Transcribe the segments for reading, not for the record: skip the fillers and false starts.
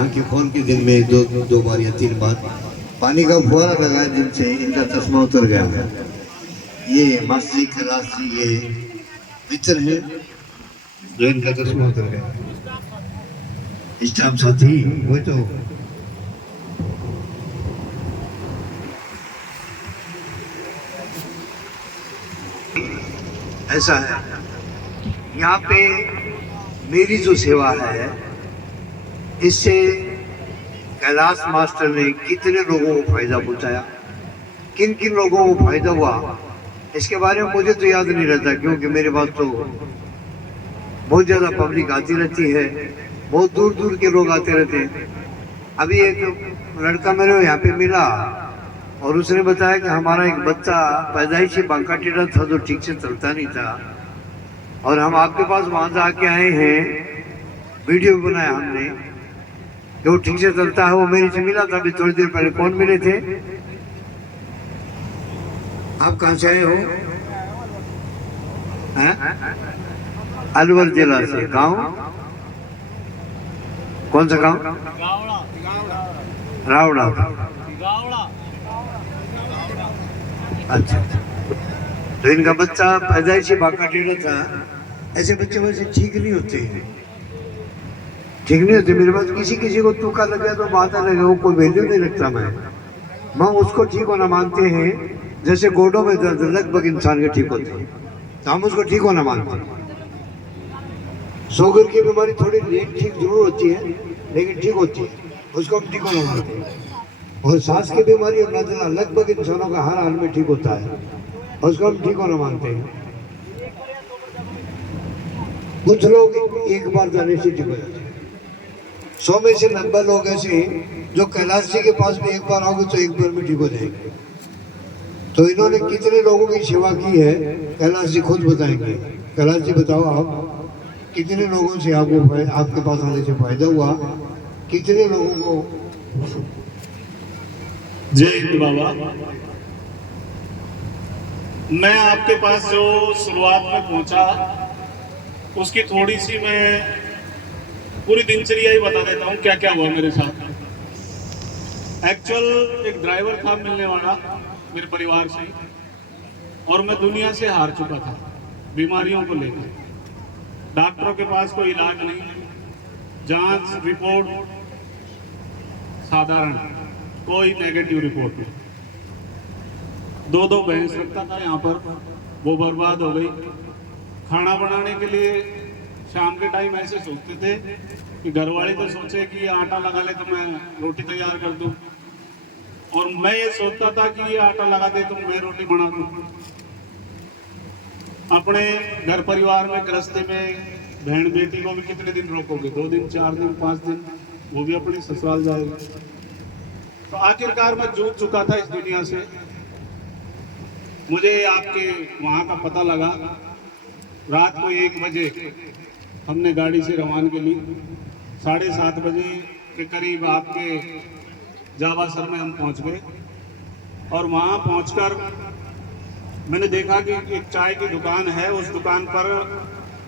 आंखें खोल के दिन में दो बार या 3 बार पानी का फुहारा लगाया जिनसे इनका चश्मा उतर गया है। ये मासी कैलाश जी ये मित्र है जो इनका चश्मा उतर गया। इस टाइम साथी वही तो ऐसा है। यहाँ पे मेरी जो सेवा है इससे कैलाश मास्टर ने कितने लोगों को फायदा पहुंचाया, किन किन लोगों को फायदा हुआ इसके बारे में मुझे तो याद नहीं रहता, क्योंकि मेरे पास तो बहुत ज़्यादा पब्लिक आती रहती है, बहुत दूर दूर के लोग आते रहते हैं। अभी एक लड़का मेरे यहाँ पे मिला और उसने बताया कि हमारा एक बच्चा पैदाइशी बांका टेढ़ा था जो ठीक से चलता नहीं था, और हम आपके पास वहां से आके आए हैं, वीडियो बनाया हमने जो ठीक से चलता है। वो मेरे से मिला था अभी थोड़ी देर पहले। कौन मिले थे? आप कहाँ से आए हो? अलवर जिला से। गांव कौन सा गांव? रावड़ा। अच्छा, तो इनका बच्चा पैदाइशी बांका टेढ़ा था। ऐसे बच्चे वैसे ठीक नहीं होते, ठीक नहीं होते। मेरे पास किसी किसी को तुक्का लग गया तो बात अलग है, वो कोई वैल्यू नहीं रखता। मैं उसको ठीक होना मानते हैं जैसे गोडों में दर्द लगभग इंसान के ठीक होते हैं, तो हम उसको ठीक होना मानते हैं। शुगर की बीमारी थोड़ी लेट ठीक जरूर होती है लेकिन ठीक होती है, उसको हम ठीक होना मानते हैं। और सांस की बीमारी और नजला लगभग इंसानों का हर हाल में ठीक होता है, उसको हम ठीक होना मानते हैं। कुछ लोग एक बार जाने से ठीक हो जाते हैं। 100 में से 90 लोग ऐसे हैं जो कैलाश जी के पास में एक बार आओगे तो एक बार में ठीक हो जाएंगे। तो इन्होंने कितने लोगों की सेवा की है कैलाश जी खुद बताएंगे। कैलाश जी बताओ, आप कितने लोगों से आपको आपके पास आने से फायदा हुआ, कितने लोगों को? जय हिंद बाबा। मैं आपके पास जो शुरुआत में पहुंचा उसकी थोड़ी सी मैं पूरी दिनचर्या ही बता देता हूँ क्या क्या हुआ मेरे साथ। एक्चुअल एक ड्राइवर था मिलने वाला मेरे परिवार से, और मैं दुनिया से हार चुका था बीमारियों को लेकर। डॉक्टरों के पास कोई इलाज नहीं, जांच रिपोर्ट साधारण, कोई नेगेटिव रिपोर्ट नहीं। 2 भैंस रखता था यहाँ पर, वो बर्बाद हो गई। खाना बनाने के लिए शाम के टाइम ऐसे सोचते थे कि घरवाले तो सोचे कि आटा लगा ले तो मैं रोटी तैयार कर दूं, और मैं ये सोचता था कि ये आटा लगा दे तो मैं रोटी बना दूं। अपने घर परिवार में गृहस्थी में बहन बेटी को भी कितने दिन रोकोगे? 2 दिन, 4 दिन, 5 दिन, वो भी अपने ससुराल जाएगी। तो आखिरकार मैं जूझ चुका था इस दुनिया से। मुझे आपके वहाँ का पता लगा। रात को 1 बजे हमने गाड़ी से रवानगी ली। 7:30 बजे के करीब आपके जावासर में हम पहुँच गए, और वहाँ पहुँचकर मैंने देखा कि एक चाय की दुकान है, उस दुकान पर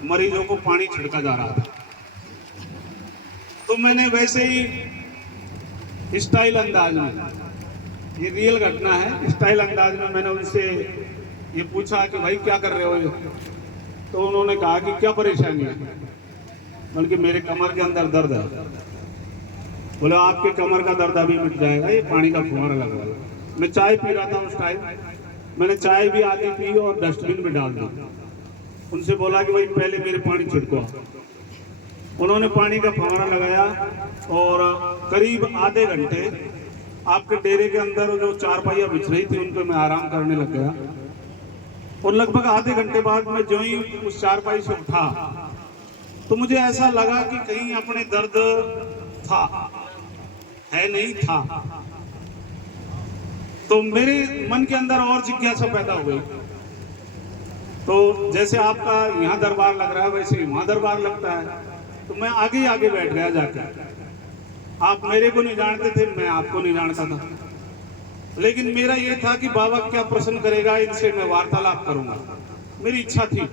मरीजों को पानी छिड़का जा रहा था। तो मैंने वैसे ही स्टाइल अंदाज में, ये रियल घटना है, स्टाइल अंदाज में मैंने उनसे ये पूछा कि भाई क्या कर रहे हो? तो उन्होंने कहा कि क्या परेशानी है? बल्कि मेरे कमर के अंदर दर्द है। बोले आपके कमर का दर्द अभी मिट जाएगा, ये पानी का फुहारा लग रहा है। मैं चाय पी रहा था उस टाइम, मैंने चाय भी आधी पी और डस्टबिन में डाल दी। उनसे बोला कि भाई पहले मेरे पानी छिड़को। उन्होंने पानी का फव्वारा लगाया, और करीब आधे घंटे आपके डेरे के अंदर जो चारपाइयाँ बिछ रही थी उन पर मैं आराम करने लग गया। और लगभग आधे घंटे बाद मैं जो ही उस चारपाई से उठा तो मुझे ऐसा लगा कि कहीं अपने दर्द था, है नहीं था। तो मेरे मन के अंदर और जिज्ञासा पैदा हो गई। तो जैसे आपका यहाँ दरबार लग रहा है वैसे ही वहाँ दरबार लगता है। तो मैं आगे आगे बैठ गया जाकर। आप मेरे को नहीं जानते थे, मैं आपको नहीं जानता था, लेकिन मेरा ये था कि बाबा क्या प्रश्न करेगा, इनसे मैं वार्तालाप करूंगा, मेरी इच्छा थी।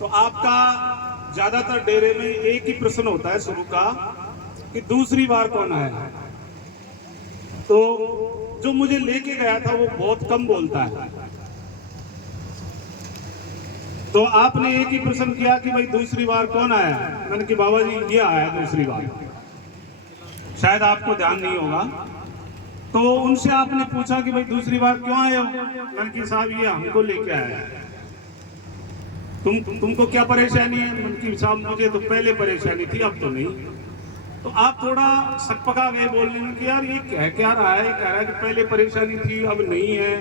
तो आपका ज्यादातर डेरे में एक ही प्रश्न होता है शुरू का कि दूसरी बार कौन आया। तो जो मुझे लेके गया था वो बहुत कम बोलता है, तो आपने एक ही प्रश्न किया कि भाई दूसरी बार कौन आया। मैंने कि बाबा जी ये आया दूसरी बार, शायद आपको ध्यान नहीं होगा। तो उनसे आपने पूछा कि भाई दूसरी बार क्यों आए हो। मैंने कि साहब ये हमको लेके आया है। तुमको क्या परेशानी है। मैंने कि साहब मुझे तो पहले परेशानी थी, अब तो नहीं। तो आप थोड़ा सकपका गए बोलने में कि यार ये कह क्या रहा है। ये कह रहा है कि पहले परेशानी थी अब नहीं है।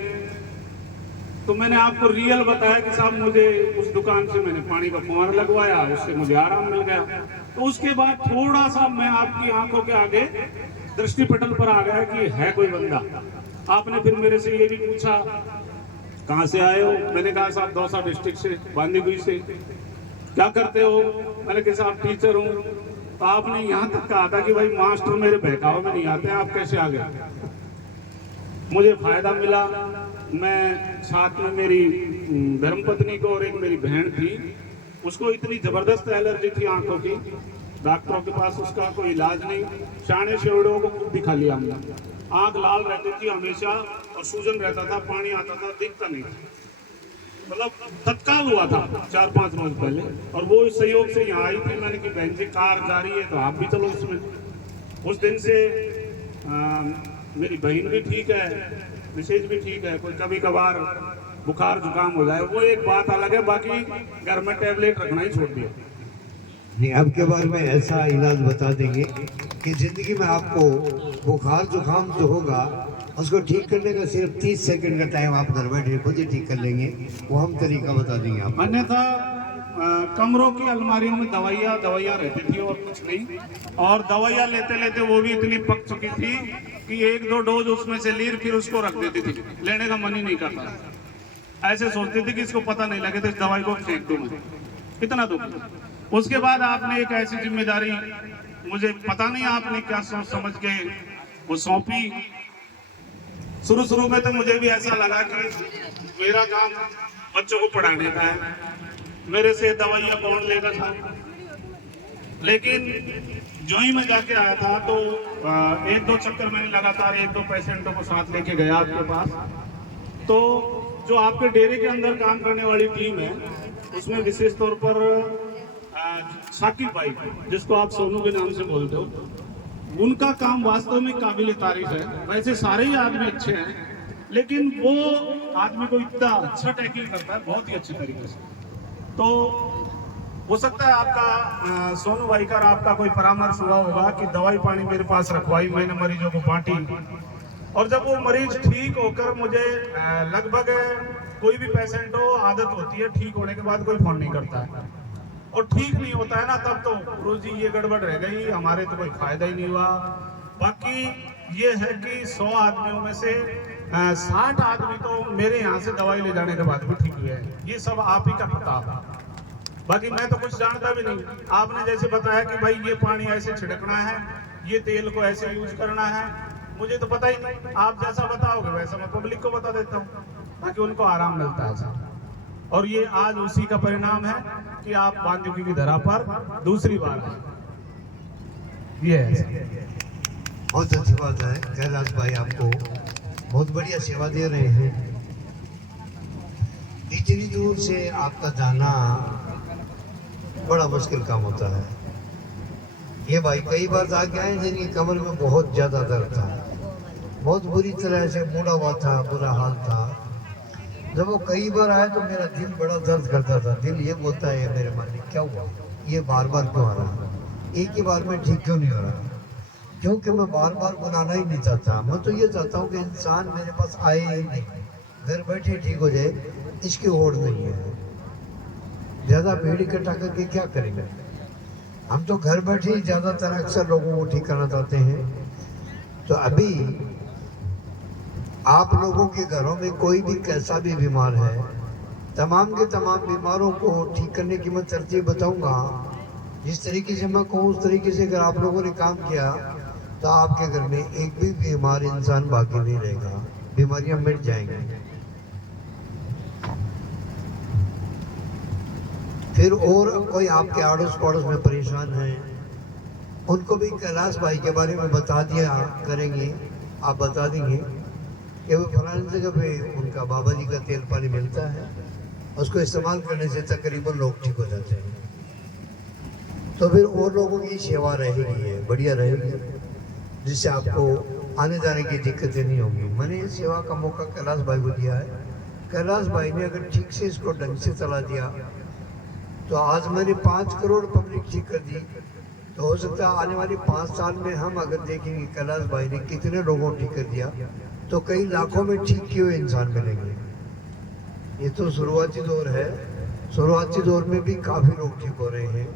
तो मैंने आपको रियल बताया कि साहब मुझे उस दुकान से मैंने पानी का फुहारा लगवाया, उससे मुझे आराम मिल गया। तो उसके बाद थोड़ा सा मैं आपकी आंखों के आगे दृष्टि पटल पर आ गया कि है कोई बंदा। आपने फिर मेरे से ये भी पूछा कहाँ से आए हो। मैंने कहा साहब दौसा डिस्ट्रिक्ट से, बांदीकुई से। क्या करते हो। मैंने कहा साहब टीचर हूँ। तो आपने यहाँ तक कहा था कि भाई मास्टर मेरे बहकावे में नहीं आते, आप कैसे आ गए। मुझे फायदा मिला। मैं साथ में मेरी धर्मपत्नी को और एक मेरी बहन थी, उसको इतनी जबरदस्त एलर्जी थी आंखों की, डॉक्टरों के पास उसका कोई इलाज नहीं। शाने शेवड़ों को खुद दिखा लिया हमने। आंख लाल रहती थी हमेशा और सूजन रहता था, पानी आता था, दिखता नहीं था। मतलब तत्काल हुआ था 4-5 रोज पहले। और वो सहयोग से यहाँ आई थी। मैंने कि बहन जी कार जा रही है तो आप भी चलो उसमें। उस दिन से मेरी बहन भी ठीक है, मिसेज भी ठीक है। कोई कभी कभार बुखार जुकाम हो जाए वो एक बात अलग है, बाकी घर में टैबलेट रखना ही छोड़ दिया। नहीं, अब के बारे में ऐसा इलाज बता देंगे कि जिंदगी में आपको बुखार जुकाम तो होगा, उसको ठीक करने का सिर्फ 30 सेकंड का टाइम आप घर बैठे खुद ही ठीक कर लेंगे। वो हम तरीका बता देंगे आप। अन्यथा कमरों की अलमारियों में दवाइयाँ रहती थी और कुछ नहीं। और दवाइयाँ लेते लेते वो भी इतनी पक चुकी थी कि 1-2 डोज उसमें से ली फिर उसको रख देती थी, लेने का मन ही नहीं करता। ऐसे सोचती थी कि इसको पता नहीं लगे तो इस दवाई को फेंक दूं मैं। इतना दुख। उसके बाद आपने एक ऐसी जिम्मेदारी, मुझे पता नहीं आपने क्या सोच समझ के वो सौंपी। शुरू में तो मुझे भी ऐसा लगा कि मेरा काम बच्चों को पढ़ाने का है, मेरे से दवाइयाँ कौन लेगा था। लेकिन जो ही मैं जाके आया था तो 1-2 चक्कर मैंने लगातार 1-2 पेशेंटों को साथ लेके गया आपके पास। तो जो आपके डेरे के अंदर काम करने वाली टीम है उसमें विशेष तौर पर साकिब भाई, जिसको आप सोनू के नाम से बोलते हो, उनका काम वास्तव में काबिल तारीफ है। वैसे सारे ही आदमी अच्छे हैं, लेकिन वो आदमी को इतना अच्छा टैकल करता है बहुत ही अच्छे तरीके से। तो हो सकता है आपका सोनू भाई का आपका कोई परामर्श हुआ होगा कि दवाई पानी मेरे पास रखवाई, मैंने मरीजों को बांटी। और जब वो मरीज ठीक होकर मुझे लगभग कोई भी पेशेंट हो, आदत होती है ठीक होने के बाद कोई फोन नहीं करता है, और ठीक नहीं होता है ना, तब तो गुरु जी ये गड़बड़ रह गई, हमारे तो कोई फायदा ही नहीं हुआ। बाकी ये है कि 100 आदमियों में से 60 आदमी तो मेरे यहाँ से दवाई ले जाने के बाद भी ठीक हुए हैं। ये सब आप ही का पता है, बाकी मैं तो कुछ जानता भी नहीं। आपने जैसे बताया कि भाई ये पानी ऐसे छिड़कना है, ये तेल को ऐसे यूज करना है, मुझे तो पता ही नहीं। आप जैसा बताओगे वैसा मैं पब्लिक को बता देता हूँ, ताकि उनको आराम मिलता है। और ये आज उसी का परिणाम है कि आप बांदीकुई की धरा पर दूसरी बार आए। ये है बहुत अच्छी बात है। कैलाश भाई आपको बहुत बढ़िया सेवा दे रहे हैं। इतनी दूर से आपका जाना बड़ा मुश्किल काम होता है। ये भाई कई बार आके आए जिनकी कमर में बहुत ज्यादा दर्द था, बहुत बुरी तरह से मुड़ा हुआ था, बुरा हाल था। जब वो कई बार आए तो मेरा दिल बड़ा दर्द करता था। दिल ये बोलता है मेरे मालिक क्या हुआ, ये बार बार क्यों आ रहा, एक ही बार में ठीक क्यों नहीं हो रहा। क्योंकि मैं बार बार बुलाना ही नहीं चाहता। मैं तो ये चाहता हूँ कि इंसान मेरे पास आए ही नहीं, घर बैठे ठीक हो जाए, इसकी होड़ नहीं है। ज़्यादा भीड़ इकट्ठा करके क्या करेंगे। हम तो घर बैठे ही ज़्यादातर अक्सर लोगों को ठीक करना चाहते हैं। तो अभी आप लोगों के घरों में कोई भी कैसा भी बीमार है, तमाम के तमाम बीमारों को ठीक करने की मैं तरतीब बताऊंगा। जिस तरीके से मैं कहूँ उस तरीके से अगर आप लोगों ने काम किया तो आपके घर में एक भी बीमार इंसान बाकी नहीं रहेगा, बीमारियां मिट जाएंगी। फिर और कोई आपके आड़ोस पड़ोस में परेशान है उनको भी कैलाश भाई के बारे में बता दिया करेंगे, आप बता देंगे कि वो फलानी जगह पे उनका बाबा जी का तेल पानी मिलता है, उसको इस्तेमाल करने से तकरीबन लोग ठीक हो जाते हैं। तो फिर और लोगों की सेवा रहेगी, बढ़िया रहेगी, जिससे आपको आने जाने की दिक्कतें नहीं होंगी। मैंने इस सेवा का मौका कैलाश भाई को दिया है। कैलाश भाई ने अगर ठीक से इसको ढंग से चला दिया तो आज मैंने 5 करोड़ पब्लिक ठीक कर दी। तो हो सकता है आने वाले 5 साल में हम अगर देखेंगे कैलाश भाई ने कितने लोगों को ठीक कर दिया, तो कई लाखों में ठीक किए हुए इंसान मिलेंगे। ये तो शुरुआती दौर है, शुरुआती दौर में भी काफी लोग ठीक हो रहे हैं।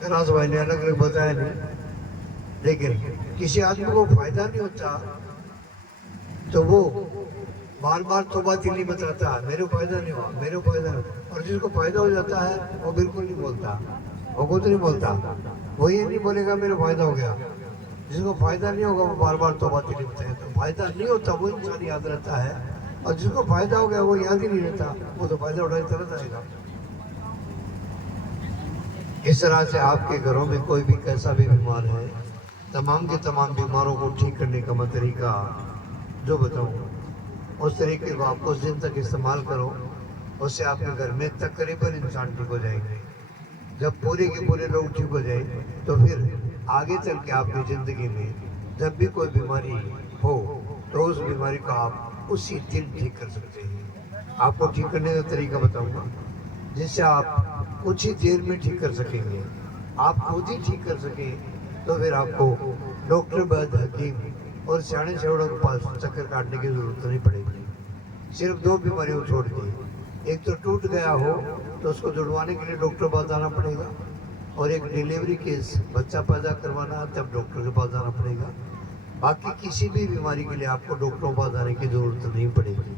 कैलाश भाई ने अलग अलग बताया नहीं, लेकिन किसी आदमी को फायदा नहीं होता तो वो बार बार तौबा दिली बताता है, मेरे को फायदा नहीं हुआ, मेरे को फायदा नहीं। और जिसको फायदा हो जाता है वो बिल्कुल नहीं बोलता, वो कुछ नहीं बोलता, वो ये नहीं बोलेगा मेरे फायदा हो गया। जिसको फायदा नहीं होगा वो बार बार तौबा दिली बताए। तो फायदा नहीं होता वो इंसान याद रहता है, और जिसको फायदा हो गया वो याद ही नहीं रहता, वो तो फायदा उठाए चला जाएगा। इस तरह से आपके घरों में कोई भी कैसा भी बीमार है, तमाम के तमाम बीमारों को ठीक करने का मैं तरीका जो बताऊँ उस तरीके को आप कुछ दिन तक इस्तेमाल करो, उससे आपके घर में तकरीबन इंसान ठीक हो जाएंगे। जब पूरे के पूरे लोग ठीक हो जाए तो फिर आगे चल के आपकी ज़िंदगी में जब भी कोई बीमारी हो तो उस बीमारी को आप उसी दिन ठीक कर सकते हैं। आपको ठीक करने का तरीका बताऊंगा जिससे आप कुछ ही देर में ठीक कर सकेंगे। आप खुद ही ठीक कर सकें तो फिर आपको डॉक्टर, वैद्य, हकीम और सियाने सेवड़ों के पास चक्कर काटने की जरूरत नहीं पड़ेगी। सिर्फ 2 बीमारियों को छोड़ के, एक तो टूट गया हो तो उसको जुड़वाने के लिए डॉक्टर के पास जाना पड़ेगा, और एक डिलीवरी केस, बच्चा पैदा करवाना तब डॉक्टर के पास जाना पड़ेगा। बाकी किसी भी बीमारी के लिए आपको डॉक्टरों के पास जाने की जरूरत नहीं पड़ेगी।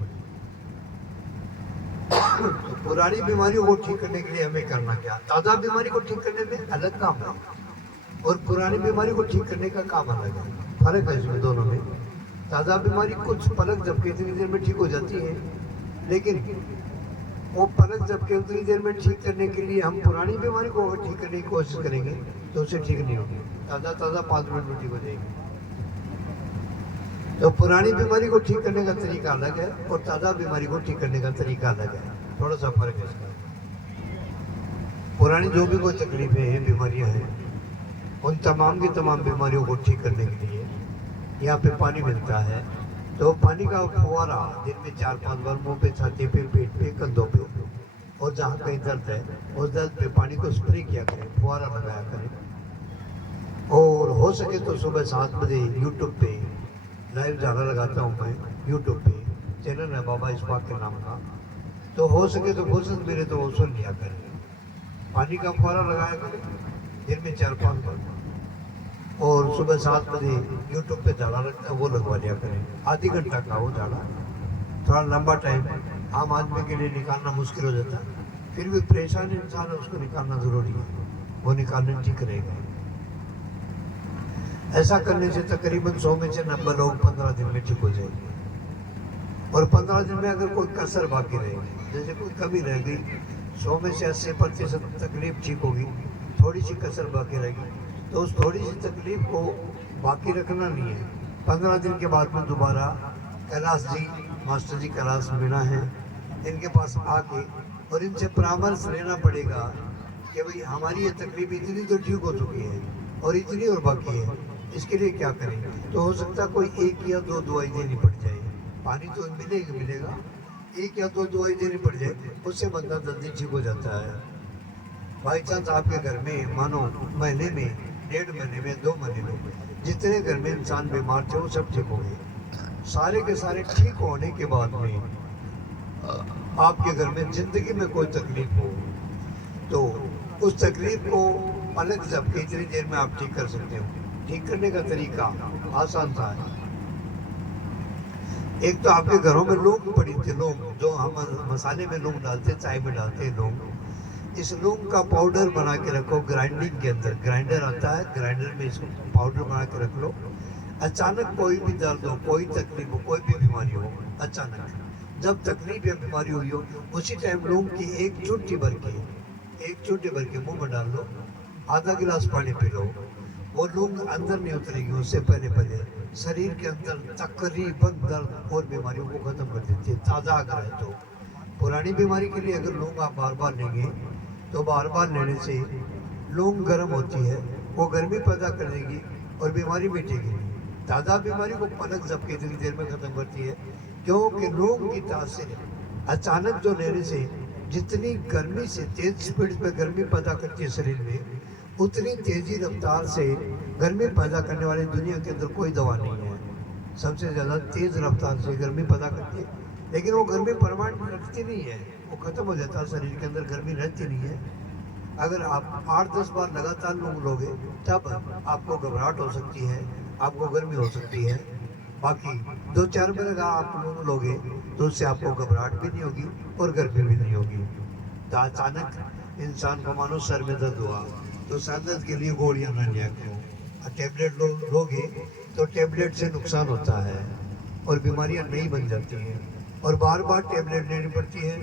तो पुरानी बीमारियों को ठीक करने के लिए हमें करना क्या? ताज़ा बीमारी को ठीक करने में अलग काम है और पुरानी बीमारी को ठीक करने का काम अलग है। फर्क है इसमें दोनों में। ताज़ा बीमारी कुछ पलक झपके इतनी देर में ठीक हो जाती है, लेकिन वो पलक झपके उतनी देर में ठीक करने के लिए हम पुरानी बीमारी को अगर ठीक करने की कोशिश करेंगे तो उससे ठीक नहीं होगी। ताज़ा 5 मिनट में ठीक हो जाएगी। तो पुरानी बीमारी को ठीक करने का तरीका अलग है और ताज़ा बीमारी को ठीक करने का तरीका अलग है, थोड़ा सा फर्क है इसका। पुरानी जो भी कोई तकलीफें हैं, बीमारियां हैं, उन तमाम की तमाम बीमारियों को ठीक करने के लिए यहाँ पे पानी मिलता है। तो पानी का फुवारा दिन में 4-5 बार मुंह पे, छाती पे, पेट पे, कंधों पे, और जहाँ कहीं दर्द है उस दर्द पे पानी को स्प्रे किया करें, फुवारा लगाया करें। और हो सके तो सुबह 7 बजे यूट्यूब पे लाइव झाड़ा लगाता हूँ मैं, यूट्यूब पे चैनल है बाबा इस्पाक के नाम का। तो हो सके तो फुर्सत मेरे तो वो सुन लिया करें, पानी का फुवारा लगाया करें दिन में 4-5 बार, और सुबह 7 बजे यूट्यूब पे झाड़ा लगता है वो लगवा लिया करें। आधी घंटा का वो झाड़ा, थोड़ा लंबा टाइम आम आदमी के लिए निकालना मुश्किल हो जाता है, फिर भी परेशान इंसान है उसको निकालना ज़रूरी है, वो निकालने ठीक रहेगा। ऐसा करने से तकरीबन 100 में से 90 लोग 15 दिन में ठीक हो जाएंगे। और 15 दिन में अगर कोई कसर बाकी रहेगी, जैसे कोई कमी रह गई, 100 में से 80% तकलीफ ठीक होगी, थोड़ी सी कसर बाकी रहेगी, तो उस थोड़ी सी तकलीफ को बाकी रखना नहीं है। 15 दिन के बाद में दोबारा कैलाश जी, मास्टर जी कैलाश मीणा है, इनके पास आके और इनसे परामर्श लेना पड़ेगा कि भाई हमारी ये तकलीफ इतनी तो ठीक हो चुकी है और इतनी और बाकी है, इसके लिए क्या करेंगे। तो हो सकता है कोई 1 या 2 दवाई देनी पड़ जाए, पानी तो मिलेगा, 1 या 2 दवाई देनी पड़ जाए, उससे बंदा जल्दी ठीक हो जाता है। बाई चांस आपके घर में मानो महीने में, 1.5 महीने में, 2 महीने में जितने घर में इंसान बीमार थे वो सब ठीक हो गए। सारे के सारे ठीक होने के बाद में आपके घर में जिंदगी में कोई तकलीफ हो तो उस तकलीफ को पलक झपके इतनी देर में आप ठीक कर सकते हो। ठीक करने का तरीका आसान था। एक तो आपके घरों में लौंग पड़ी थी, लौंग जो हम मसाले में लौंग डालते, चाय में डालते हैं लौंग। इस लौंग का पाउडर बना के रखो ग्राइंडिंग के अंदर, ग्राइंडर आता है, ग्राइंडर में इसको पाउडर बना के रख लो। अचानक कोई भी दर्द हो, कोई तकलीफ हो, कोई भी बीमारी हो, अचानक जब तकलीफ या बीमारी हुई हो, उसी टाइम लौंग की एक चुटकी भर के मुंह में डाल लो आधा गिलास पानी पी लो, वो लूंग अंदर नहीं उतरेगी, उससे पहले पहले शरीर के अंदर तकरीबन दर्द और बीमारियों को खत्म कर देती है, ताज़ा अगर है तो। पुरानी बीमारी के लिए अगर लौंग आप बार बार लेंगे तो बार बार लेने से लौंग गर्म होती है, वो गर्मी पैदा कर देगी और बीमारी मिटेगी नहीं। ताज़ा बीमारी को पलक झपके इतनी देर में ख़त्म करती है, क्योंकि लौंग की तासीर अचानक जो लेने से जितनी गर्मी से तेज स्पीड पे गर्मी पैदा करती है शरीर में, उतनी तेजी रफ्तार से गर्मी पैदा करने वाली दुनिया के अंदर कोई दवा नहीं है। सबसे ज़्यादा तेज रफ्तार से गर्मी पैदा करती है, लेकिन वो गर्मी परमानेंट रखती नहीं है, वो ख़त्म हो जाता है, शरीर के अंदर गर्मी रहती नहीं है। अगर आप 8-10 बार लगातार लौंग लोगे तब आपको घबराहट हो सकती है, आपको गर्मी हो सकती है। बाकी 2-4 बार अगर आप लौंग लोगे तो उससे आपको घबराहट भी नहीं होगी और गर्मी भी नहीं होगी। तो अचानक इंसान को मानो सर में दर्द हुआ तो सर दर्द के लिए गोलियां ना लिया करो। टैबलेट लोगे तो टैबलेट से नुकसान होता है और बीमारियां नहीं बन जाती हैं और बार बार टैबलेट लेनी पड़ती है।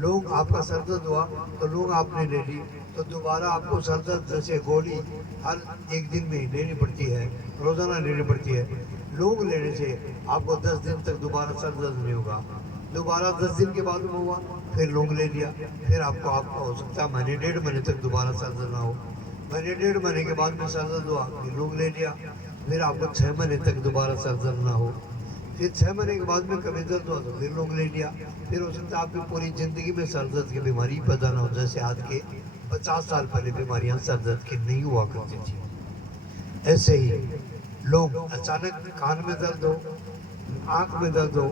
लोग आपका सर दर्द हुआ तो लोग आपने ले ली तो दोबारा आपको सर दर्द जैसे गोली हर एक दिन में लेनी पड़ती है, रोज़ाना लेनी पड़ती है। लोग लेने से आपको 10 दिन तक दोबारा सर दर्द नहीं होगा, दोबारा 10 दिन के बाद में हुआ फिर लोग ले लिया, फिर आपको हो सकता है महीने 1.5 महीने तक दोबारा सर दर्द ना हो, महीने 1.5 महीने के बाद में सर दर्द हुआ फिर लोग ले लिया, फिर आपको 6 महीने तक दोबारा सर दर्द ना हो, फिर 6 महीने के बाद में कभी दर्द हुआ तो फिर लोग ले लिया, फिर हो सकता है आपकी पूरी ज़िंदगी में सर दर्द की बीमारी पैदा ना हो। जैसे आज के 50 साल पहले बीमारियां सर दर्द की नहीं हुआ करती थी, ऐसे ही लोग अचानक कान में दर्द हो, आँख में दर्द हो,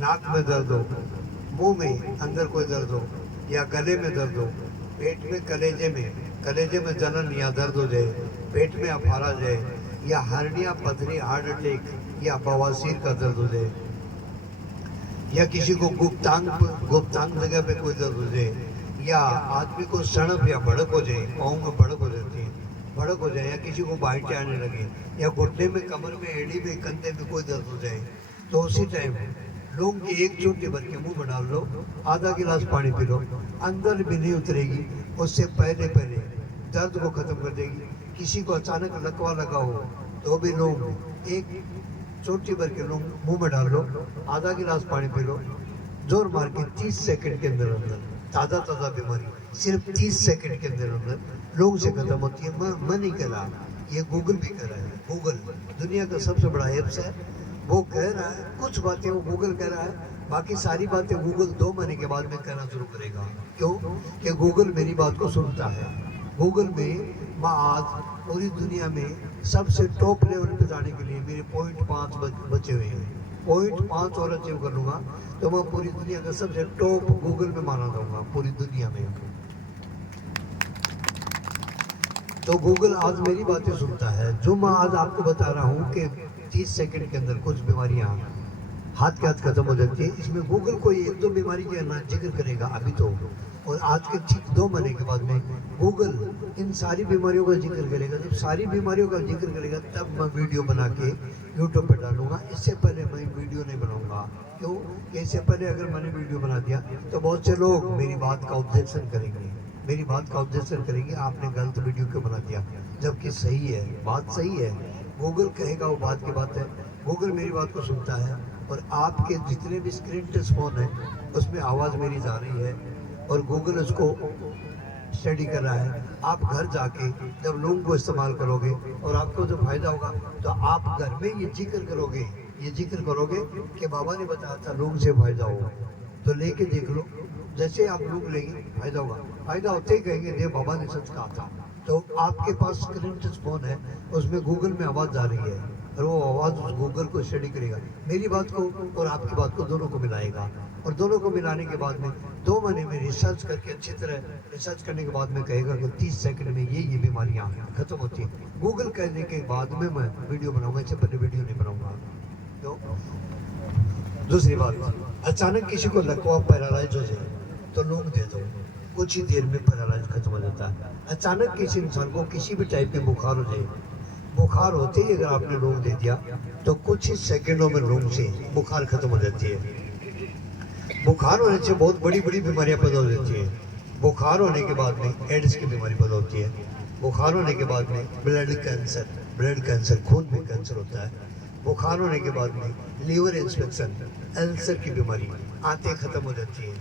नाक में दर्द हो, मुंह में अंदर कोई दर्द हो या गले में दर्द हो, पेट में कलेजे में जलन या दर्द हो जाए, पेट में अफारा जाए या हर्निया पथरी हार्ट अटैक या बवासीर का दर्द हो जाए या किसी को गुप्तांग जगह पे कोई दर्द हो जाए या आदमी को सड़प या भड़क हो जाए, पाँव में भड़क हो जाती है, भड़क हो जाए या किसी को बाइटें आने लगे या घुटने में, कमर में, एड़ी में, कंधे में कोई दर्द हो जाए तो उसी टाइम लौंग की एक चोटी भर के मुंह में डाल लो, आधा गिलास पानी पी लो, अंदर भी नहीं उतरेगी, उससे पहले पहले दर्द को ख़त्म कर देगी। किसी को अचानक लकवा लगा हो तो भी लौंग एक चोटी भर के लौंग मुंह में डाल लो, आधा गिलास पानी पी लो, जोर मार के 30 सेकंड के अंदर ताज़ा बीमारी सिर्फ 30 सेकंड के अंदर लौंग से खत्म होती है। मैं नहीं कह रहा, ये गूगल भी कह रहा है। गूगल दुनिया का सबसे बड़ा ऐप्स है, वो कह रहा है कुछ बातें वो गूगल कह रहा है, बाकी सारी बातें गूगल 2 महीने के बाद में कहना शुरू करेगा। क्यों? कि गूगल मेरी बात को सुनता है। गूगल में मैं आज पूरी दुनिया में सबसे टॉप लेवल पे जाने के लिए मेरे 0.5 बचे हुए हैं, 0.5 और अचीव कर लूँगा तो मैं पूरी दुनिया का सबसे टॉप गूगल में माना जाऊँगा पूरी दुनिया में। तो गूगल आज मेरी बातें सुनता है, जो मैं आज आपको बता रहा हूँ कि 30 सेकंड के अंदर कुछ बीमारियाँ हाथ के हाथ खत्म हो जाती है। इसमें गूगल कोई 1-2 बीमारी के ना जिक्र करेगा अभी तो, और आज के ठीक 2 महीने के बाद में गूगल इन सारी बीमारियों का जिक्र करेगा। जब सारी बीमारियों का जिक्र करेगा तब मैं वीडियो बना के यूट्यूब पर डालूंगा, इससे पहले मैं वीडियो नहीं बनाऊंगा। क्यों? कि इससे पहले अगर मैंने वीडियो बना दिया तो बहुत से लोग मेरी बात का ऑब्जेक्शन करेंगे, मेरी बात का ऑब्जेक्शन करेंगे, आपने गलत वीडियो क्यों बना दिया, जबकि सही है, बात सही है। गूगल कहेगा वो बात की बात है, गूगल मेरी बात को सुनता है और आपके जितने भी स्क्रीन टच फोन है उसमें आवाज़ मेरी जा रही है और गूगल उसको स्टडी कर रहा है। आप घर जाके जब लोगों को इस्तेमाल करोगे और आपको जो फायदा होगा तो आप घर में ये जिक्र करोगे कि बाबा ने बताया था लोगों से फायदा होगा, तो लेके देख लो। जैसे आप लोग लेंगे फायदा होगा, फायदा होते ही कहेंगे देव बाबा ने सच कहा था। तो आपके पास स्क्रीन टच फोन है, उसमें गूगल में आवाज़ जा रही है और वो आवाज़ उस गूगल को स्टडी करेगा, मेरी बात को और आपकी बात को दोनों को मिलाएगा और दोनों को मिलाने के बाद में 2 महीने में रिसर्च करके अच्छी तरह रिसर्च करने के बाद में कहेगा कि 30 सेकंड में ये बीमारियाँ खत्म होती हैं। गूगल कहने के बाद में मैं वीडियो बनाऊंगा, इससे पहले वीडियो नहीं बनाऊंगा। तो दूसरी बात, अचानक किसी को लकवा पैरालाइज हो जाए तो लोग दे दो, कुछ ही देर में पैरालाइज खत्म हो जाता है। अचानक किसी इंसान को किसी भी टाइप के बुखार हो जाए, बुखार होते ही अगर आपने लोग दे दिया तो कुछ ही सेकंडों में लोग से बुखार खत्म हो जाती है। बुखार होने से बहुत बड़ी बड़ी बीमारियां पैदा हो जाती हैं। बुखार होने के बाद में एड्स की बीमारी पैदा होती है, बुखार होने के बाद में ब्लड कैंसर खून में कैंसर होता है। बुखार होने के बाद में लीवर इंस्पेक्शन, अल्सर की बीमारी, आंतें खत्म हो जाती हैं,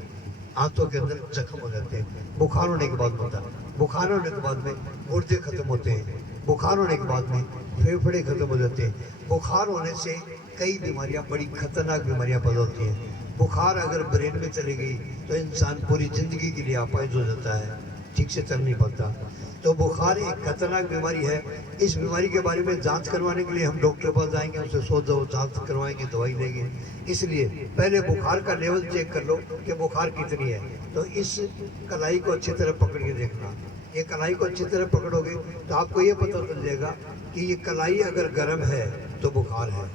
आंतों के अंदर जख्म हो जाते हैं, बुखार होने के बाद होता है। बुखार होने के बाद में गुर्दे खत्म होते हैं, बुखार होने के बाद में फेफड़े खत्म हो जाते हैं। बुखार होने से कई बीमारियां, बड़ी खतरनाक बीमारियां पैदा होती हैं। बुखार अगर ब्रेन में चली गई तो इंसान पूरी जिंदगी के लिए अपाहिज हो जाता है, ठीक से चल नहीं पाता। तो बुखार एक खतरनाक बीमारी है। इस बीमारी के बारे में जांच करवाने के लिए हम डॉक्टर के पास जाएंगे, उससे 100 जांच करवाएंगे, दवाई लेंगे। इसलिए पहले बुखार का लेवल चेक कर लो कि बुखार कितनी है। तो इस कलाई को अच्छी तरह पकड़ के देखना। ये कलाई को अच्छी तरह पकड़ोगे तो आपको ये पता चल जाएगा कि ये कलाई अगर गर्म है तो बुखार है,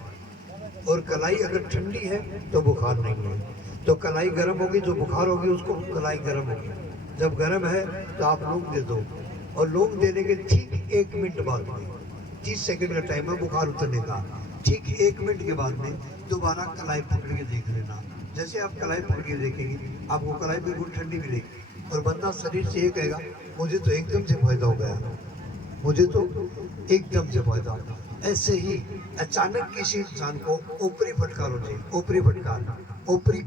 और कलाई अगर ठंडी है तो बुखार नहीं है। तो कलाई गर्म होगी, जो बुखार होगी उसको कलाई गर्म होगी। जब गर्म है तो आप लौंग दे दो, और लौंग देने के ठीक 1 मिनट बाद में, 30 सेकंड का टाइम है बुखार उतरने का, ठीक 1 मिनट के बाद में दोबारा कलाई पकड़ के देख लेना। जैसे आप कलाई पकड़ के देखेंगे आपको कलाई बिल्कुल ठंडी मिलेगी, और बंदा शरीर से ये कहेगा मुझे तो एकदम से फायदा हो गया, मुझे तो एकदम से फायदा हो गया। ऐसे ही अचानक किसी इंसान को ऊपरी फटकार होती है, ऊपरी